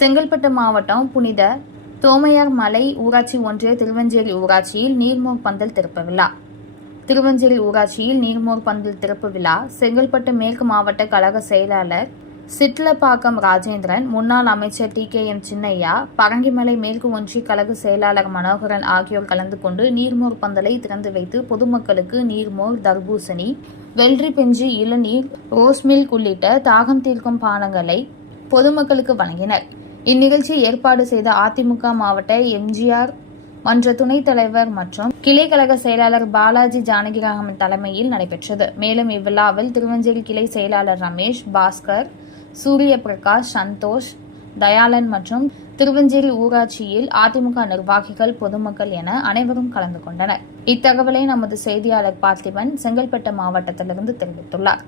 செங்கல்பட்டு மாவட்டம் புனித தோமையார் மலை ஊராட்சி ஒன்றிய திருவஞ்சேரி ஊராட்சியில் நீர்மோர் பந்தல் திறப்பு விழா. திருவஞ்சேரி ஊராட்சியில் நீர்மோர் பந்தல் திறப்பு விழா. செங்கல்பட்டு மேற்கு மாவட்ட கழக செயலாளர் சிட்லப்பாக்கம் ராஜேந்திரன் முன்னாள் அமைச்சர் T K M Chinnaiah Parangimalai மேற்கு ஒன்றிய கழக செயலாளர் மனோகரன் ஆகியோர் கலந்து கொண்டு நீர்மோர் பந்தலை திறந்து வைத்து பொதுமக்களுக்கு நீர்மோர் தர்பூசணி வெள்ளரி பெஞ்சு இளநீர் ரோஸ் மில்க் உள்ளிட்ட தாகம் தீர்க்கும் பானங்களை பொதுமக்களுக்கு வழங்கினர். இந்நிகழ்ச்சி ஏற்பாடு செய்த அதிமுக மாவட்ட எம்ஜிஆர் மன்ற துணைத் தலைவர் மற்றும் கிளை கழக செயலாளர் பாலாஜி ஜானகிராமன் தலைமையில் நடைபெற்றது. மேலும் இவ்விழாவில் திருவஞ்சேரி கிளை செயலாளர் ரமேஷ் பாஸ்கர் சூரிய பிரகாஷ் சந்தோஷ் தயாளன் மற்றும் திருவஞ்சேரி ஊராட்சியில் அதிமுக நிர்வாகிகள் பொதுமக்கள் என அனைவரும் கலந்து கொண்டனர். இத்தகவலை நமது செய்தியாளர் பார்த்திபன் செங்கல்பட்டு மாவட்டத்திலிருந்து தெரிவித்துள்ளார்.